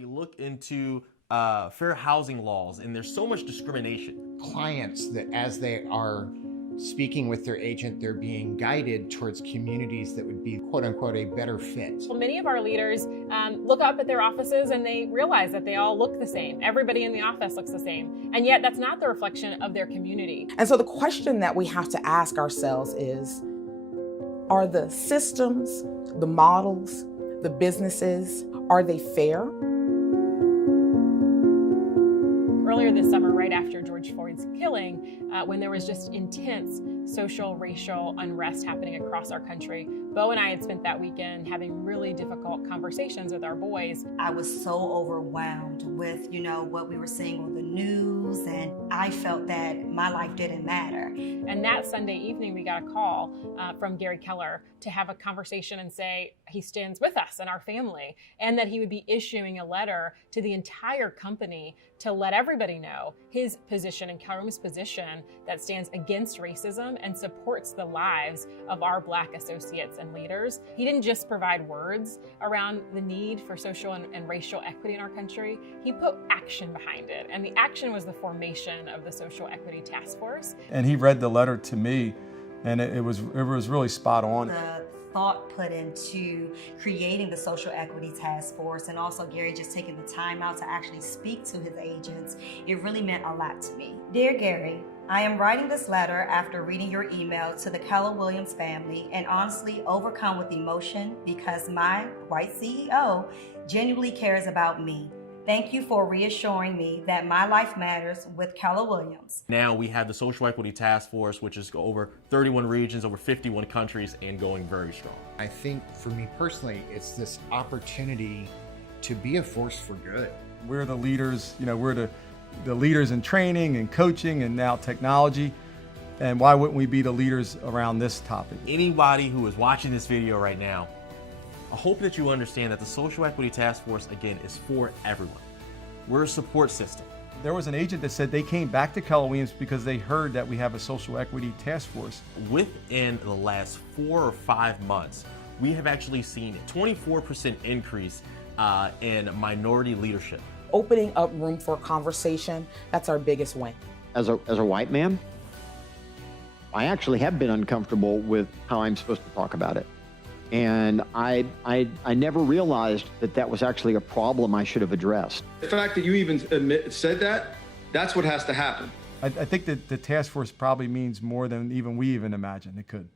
We look into fair housing laws, and there's so much discrimination. Clients that as they are speaking with their agent, they're being guided towards communities that would be quote unquote a better fit. Well, many of our leaders look up at their offices and they realize that they all look the same. Everybody in the office looks the same. And yet that's not the reflection of their community. And so the question that we have to ask ourselves is, are the systems, the models, the businesses, are they fair? Earlier this summer, right after George Floyd's killing, when there was just intense social, racial unrest happening across our country, Bo and I had spent that weekend having really difficult conversations with our boys. I was so overwhelmed with, what we were seeing on the news, and I felt that my life didn't matter. And that Sunday evening, we got a call from Gary Keller to have a conversation and say he stands with us and our family, and that he would be issuing a letter to the entire company to let everybody know his position and Keller Williams' position that stands against racism and supports the lives of our Black associates and leaders. He didn't just provide words around the need for social and racial equity in our country. He put action behind it. And the action was the formation of the Social Equity Task Force. And he read the letter to me, and it was really spot on. The thought put into creating the Social Equity Task Force, and also Gary just taking the time out to actually speak to his agents, it really meant a lot to me. Dear Gary, I am writing this letter after reading your email to the Keller Williams family and honestly overcome with emotion because my white CEO genuinely cares about me. Thank you for reassuring me that my life matters with Keller Williams. Now we have the Social Equity Task Force, which is over 31 regions, over 51 countries, and going very strong. I think for me personally, it's this opportunity to be a force for good. We're the leaders, we're the leaders in training and coaching and now technology. And why wouldn't we be the leaders around this topic? Anybody who is watching this video right now, I hope that you understand that the Social Equity Task Force, again, is for everyone. We're a support system. There was an agent that said they came back to Keller Williams because they heard that we have a Social Equity Task Force. Within the last 4 or 5 months, we have actually seen a 24% increase in minority leadership. Opening up room for conversation, that's our biggest win. As a white man, I actually have been uncomfortable with how I'm supposed to talk about it. And I never realized that was actually a problem I should have addressed. The fact that you even said that, that's what has to happen. I think that the task force probably means more than we even imagined it could.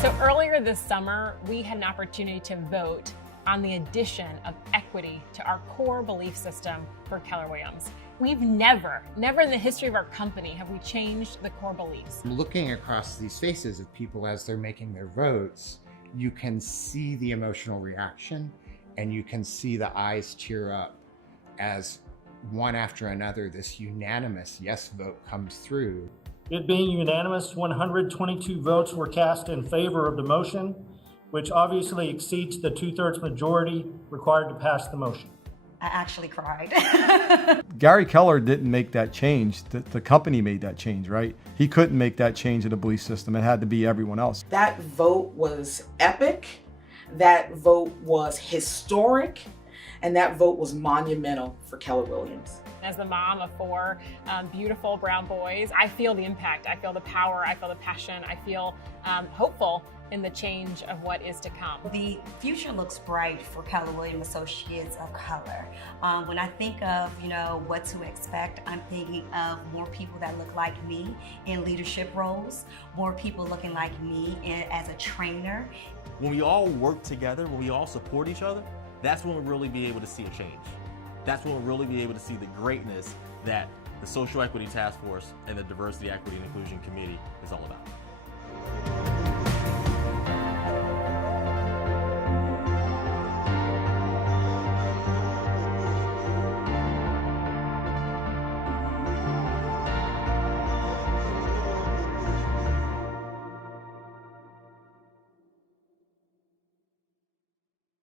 So earlier this summer, we had an opportunity to vote on the addition of equity to our core belief system for Keller Williams. We've never in the history of our company have we changed the core beliefs. Looking across these faces of people as they're making their votes, you can see the emotional reaction and you can see the eyes tear up as one after another this unanimous yes vote comes through. It being unanimous, 122 votes were cast in favor of the motion, which obviously exceeds the 2/3 majority required to pass the motion. I actually cried. Gary Keller didn't make that change. The company made that change, right? He couldn't make that change in the belief system. It had to be everyone else. That vote was epic. That vote was historic. And that vote was monumental for Keller Williams. As the mom of 4 beautiful brown boys, I feel the impact. I feel the power. I feel the passion. I feel hopeful in the change of what is to come. The future looks bright for Keller Williams Associates of Color. When I think of, what to expect, I'm thinking of more people that look like me in leadership roles, more people looking like me as a trainer. When we all work together, when we all support each other, that's when we'll really be able to see a change. That's when we'll really be able to see the greatness that the Social Equity Task Force and the Diversity, Equity, and Inclusion Committee is all about.